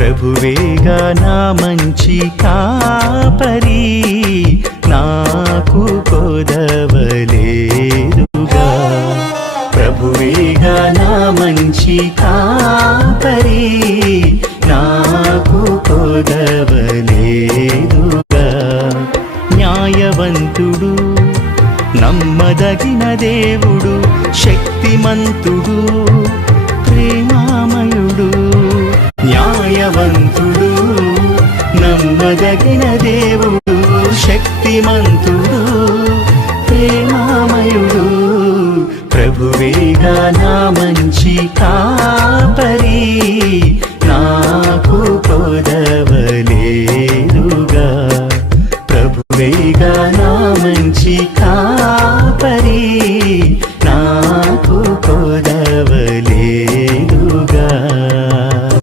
ప్రభువేగా నా మంచి కాపరి, నాకు కొదవలేదుగా. ప్రభువేగా నా మంచి కాపరి, నాకు కొదవలేదుగా. న్యాయవంతుడు, నమ్మదగిన దేవుడు, శక్తిమంతుడు, ప్రేమామయుడు. న్యాయవంతుడు, నమ్మదగిన దేవుడు, శక్తిమంతుడు,